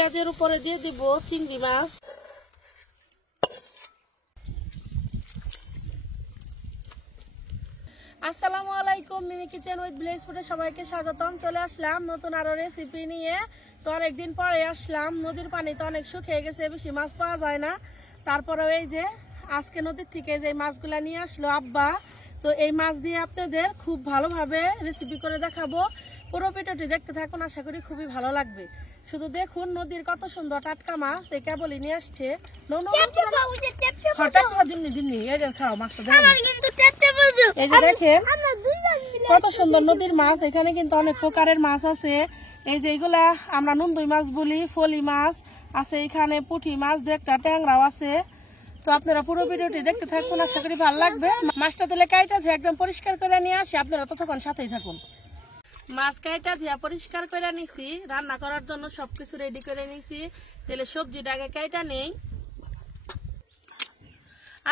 পেঁয়াজের উপরে দিয়ে দিব চিংড়ি মাছ। আসসালামু আলাইকুম, মিমি কিচেন উইথ ভিলেজ ফুডে সবাইকে স্বাগতম। চলে আসলাম নতুন আরো রেসিপি নিয়ে। তো অনেকদিন পরে আসলাম, নদীর পানি তো অনেক শুকিয়ে গেছে, বেশি মাছ পাওয়া যায় না। তারপরেও এই যে আজকে নদীর থেকে যে মাছগুলা নিয়ে আসলো আব্বা, তো এই মাছ দিয়ে আপনাদের খুব ভালোভাবে রেসিপি করে দেখাবো। পুরো ভিডিওটি দেখতে থাকুন, আশা করি খুবই ভালো লাগবে। শুধু দেখুন নদীর কত সুন্দর টাটকা মাছ, এই কেবলই নিয়ে আসছে। এই যে দেখেন কত সুন্দর নদীর মাছ, এখানে কিন্তু অনেক প্রকারের মাছ আছে। এই যে এইগুলা আমরা নুন্দুই মাছ বলি, ফলি মাছ আছে, এখানে পুঁটি মাছ, দু একটা ট্যাংরাও আছে। তো আপনারা পুরো ভিডিওটি দেখতে থাকুন, আশা করি ভালো লাগবে। মাছটা তেলে কাইটা একদম পরিষ্কার করে নিয়ে আসি, আপনারা ততক্ষণ সাথেই থাকুন। মাছ কাইটা দিয়া পরিষ্কার করে নিছি, রান্না করার জন্য সবকিছু রেডি করে নিছি। তেলে সবজিটা আগে কাইটা নেই।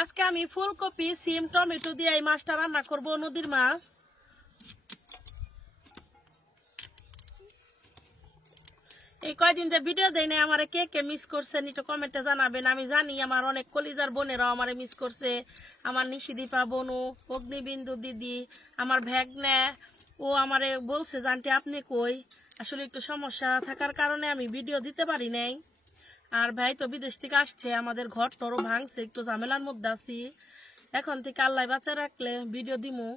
আজকে আমি ফুলকপি, সিম, টমেটো দিয়ে এই মাছটা রান্না করব, নদীর মাছ। এই কয়দিন যে ভিডিও দেয় না, আমার কে কে মিস করছেন একটু কমেন্টে জানাবেন। আমি জানি আমার অনেক কলিজার বোনেরাও আমারে মিস করছে। আমার নিশিদীপা বনু, অগ্নিবিন্দু দিদি, আমার ভ্যাগনা, ও আমারে বলছে যে আন্টি আপনি কই। আসলে একটু সমস্যা থাকার কারণে আমি ভিডিও দিতে পারি নাই। আর ভাই তো বিদেশ থেকে আসছে, আমাদের ঘর টরও ভাঙছে, একটু ঝামেলার মধ্যে আছি। এখন থেকে আল্লাহ বাঁচা রাখলে ভিডিও দিমু।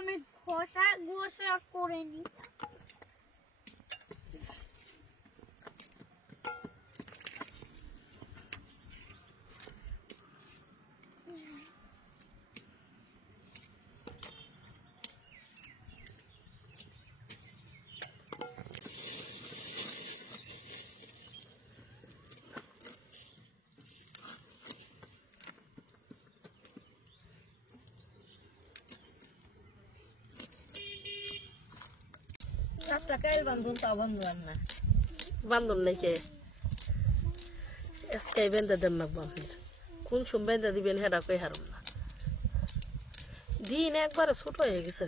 আমি ঘষা করে নি। বান্ধব নাকি আজকে বেঁধে দেন না বান্ধব, কোন সময় বেঁধে দিবেন হেরা কই হারম না। দিন একবারে ছোট হয়ে গেছে।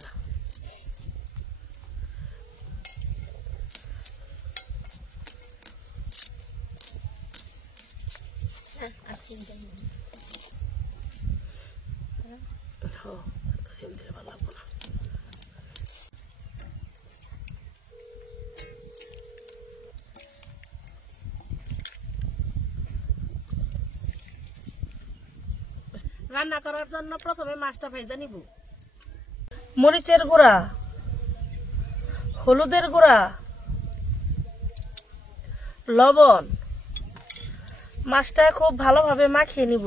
সিম দিলে ভালো লাগবো না। রান্না করার জন্য প্রথমে মাছটা ভেজে নিব। মরিচের গুঁড়া, হলুদের গুঁড়া, লবণ, মাছটা খুব ভালোভাবে মাখিয়ে নিব।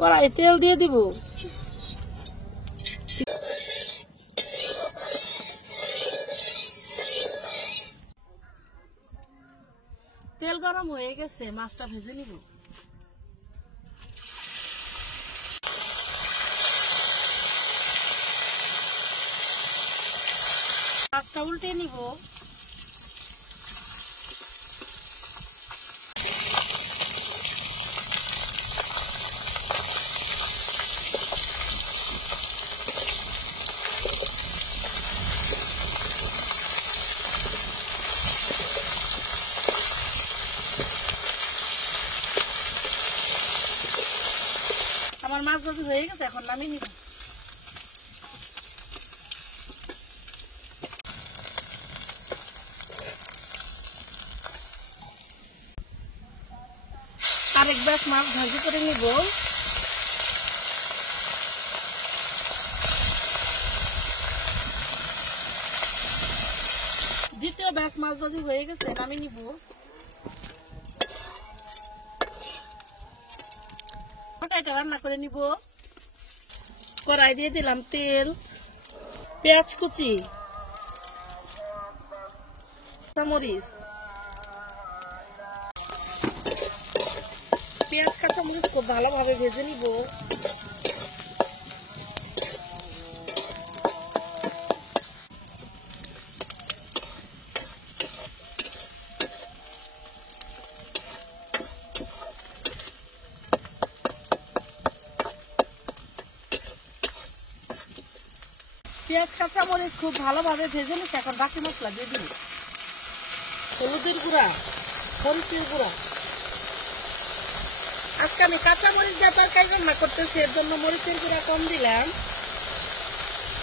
কড়াই তেল দিয়ে দিব। তেল গরম হয়ে গেছে, মাছটা ভেজে নিব। মাছটা উল্টে নিব। আমার মাছ ভাজি হয়ে গেছে, এখন নামিয়ে নিব। আরেক ব্যাস মাছ ভাজি করে নিব। দ্বিতীয় ব্যাস মাছ ভাজি হয়ে গেছে, নামিয়ে নিব। এটা রান্না করে নিব। কড়াই দিয়ে দিলাম তেল, পেঁয়াজ কুচি, কাঁচামরিচ, পেঁয়াজ কাঁচামরিচ খুব ভালোভাবে ভেজে নিব। পেঁয়াজ কাঁচামরিচ খুব ভালোভাবে ভেজে নিচ্ছে। এখন বাকি মশলা দিয়ে দিই। হলুদের গুঁড়া, মরিচের গুঁড়া। আজকে আমি কাঁচামরিচ দিয়ে তরকারি রান্না করতেছি, এর জন্য মরিচের গুঁড়া কম দিলাম।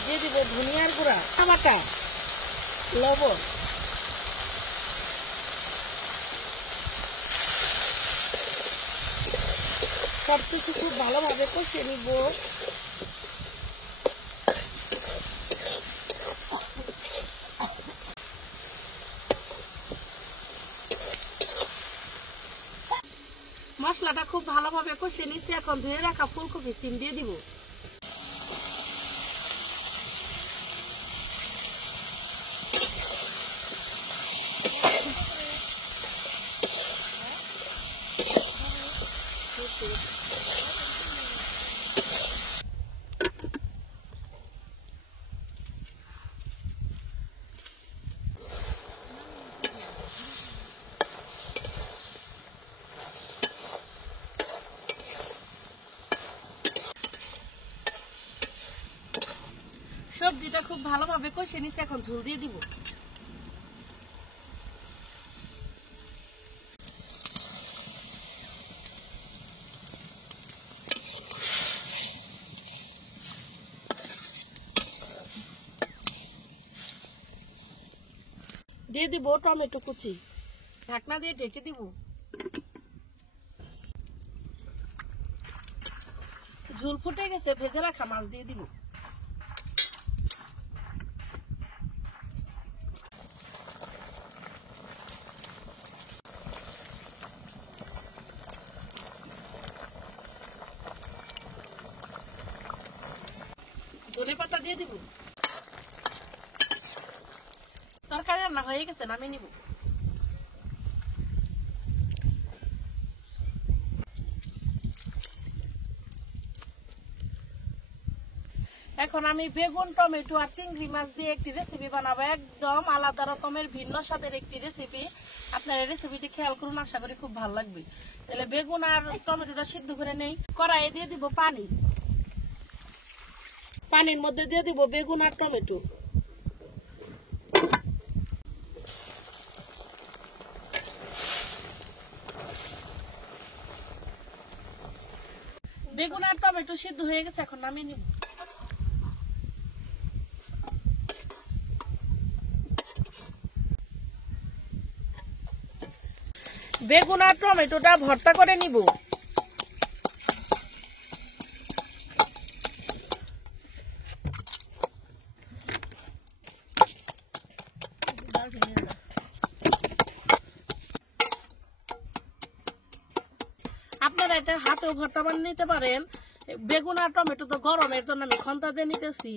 দিয়ে দিব ধনিয়ার গুঁড়া, টমেটো, লবণ। সবকিছু খুব ভালোভাবে কষিয়ে নিব। মশলাটা খুব ভালোভাবে কষিয়ে নিচ্ছি। এখন ধুয়ে রাখা ফুলকপি সিম দিয়ে দিব। সবজিটা খুব ভালোভাবে কষিয়ে নিচ্ছে। এখন ঝোল দিয়ে দিব। দিয়ে দিব টমেটো কুচি, ঢাকনা দিয়ে ঢেকে দিব। ঝোল ফুটে গেছে, ভেজে রাখা মাছ দিয়ে দিব। ধনেপাতা দিয়ে দিব। তরকারি রান্না হয়ে গেছে, নামিয়ে নিব। এখন আমি বেগুন, টমেটো আর চিংড়ি মাছ দিয়ে একটি রেসিপি বানাবো। একদম আলাদা রকমের ভিন্ন স্বাদের একটি রেসিপি। আপনারা এই রেসিপিটি খেয়াল করুন, আশা করি খুব ভালো লাগবে। তাহলে বেগুন আর টমেটোটা সিদ্ধ করে নেই। কড়াইয়ে দিয়ে দিব পানি। পানির মধ্যে দিয়ে দিব বেগুন আর টমেটো। বেগুন আর টমেটো সিদ্ধ হয়ে গেছে, এখন নামিয়ে নিব। বেগুন আর টমেটোটা ভর্তা করে নিব। আপনারা এটা হাতেও ভর্তা বানিয়ে নিতে পারেন। বেগুন আর টমেটো তো গরমের জন্য আমি খন্তা দিয়ে নিতেছি।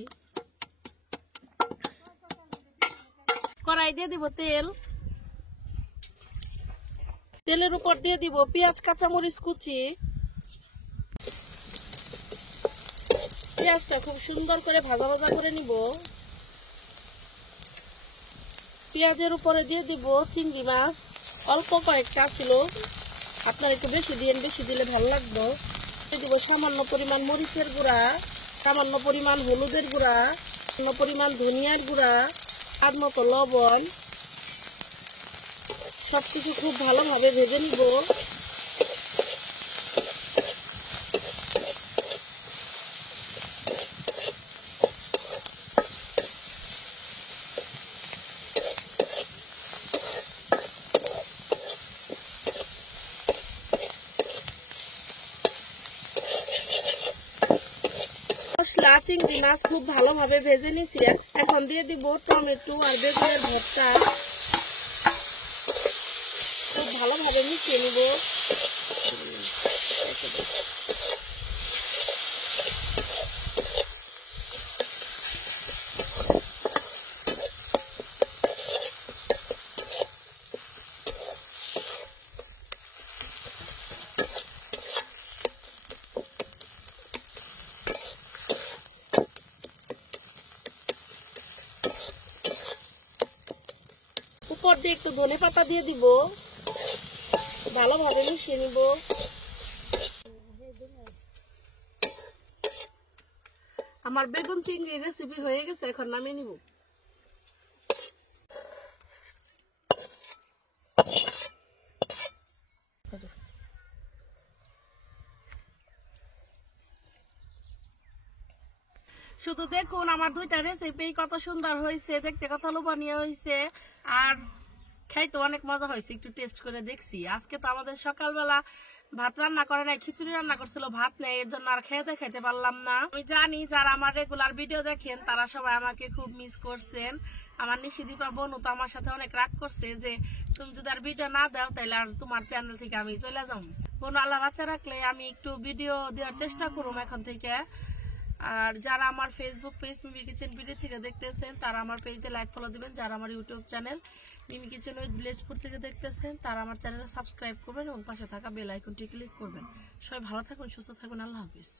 কড়াই দিয়ে দিব তেল। তেলের উপর দিয়ে দিব পেঁয়াজ, কাঁচামরিচ কুচি। পেঁয়াজটা খুব সুন্দর করে ভাজা ভাজা করে নিব। পেঁয়াজের উপরে দিয়ে দিব চিংড়ি মাছ। অল্প কয়েকটা ছিল, আপনারা একটু বেশি দিন, বেশি দিলে ভালো লাগবে। দিয়ে দিব সামান্য পরিমাণ মরিচের গুঁড়া, সামান্য পরিমাণ হলুদের গুঁড়া, সামান্য পরিমাণ ধনিয়ার গুঁড়া, স্বাদ মতো লবণ। সবকিছু খুব ভালোভাবে ভেজে নিব। সবগুলা চিংড়ি মাছ খুব ভালোভাবে ভেজে নিছি। এখন দিয়ে দিব টমেটো আর বেগুনের ভর্তা, খুব ভালোভাবে মিশিয়ে নিব। উপর দিয়ে একটু ধনে পাতা দিয়ে দিব, ভালোভাবে মিশিয়ে নিব। আমার বেগুন চিংড়ি রেসিপি হয়ে গেছে, এখন নামিয়ে নিব। শুধু দেখুন আমার দুইটা রেসিপি কত সুন্দর হয়েছে, দেখতে কত লোভনীয় হয়েছে, আর খাইতে অনেক মজা হয়েছে। একটু টেস্ট করে দেখছি। আজকে তো আমাদের সকালবেলা ভাত রান্না করে নাই, খিচুড়ি রান্না করছিল, ভাত নেই, এর জন্য আর খাইতে পারলাম না। আমি জানি যারা আমার রেগুলার ভিডিও দেখেন তারা সবাই আমাকে খুব মিস করছেন। আমার নিশিদীপা বোনও তো আমার সাথে অনেক রাগ করছে যে তুমি যদি আর ভিডিও না দাও তাহলে আর তোমার চ্যানেল থেকে আমি চলে যাবো। বোন আল্লাহ বাচ্চা রাখলে আমি একটু ভিডিও দেওয়ার চেষ্টা করুম এখন থেকে। আর যারা আমার ফেসবুক পেজ মিমি কিচেন বিডি থেকে দেখতেছেন তারা আমার পেজে লাইক ফলো দিবেন। যারা আমার YouTube channel Mimi kitchen with Villagepur থেকে দেখতেছেন তারা আমার চ্যানেলে সাবস্ক্রাইব করবেন এবং পাশে থাকা বেল আইকনটি ক্লিক করবেন। সবাই ভালো থাকবেন, সুস্থ থাকবেন। আল্লাহ হাফিজ।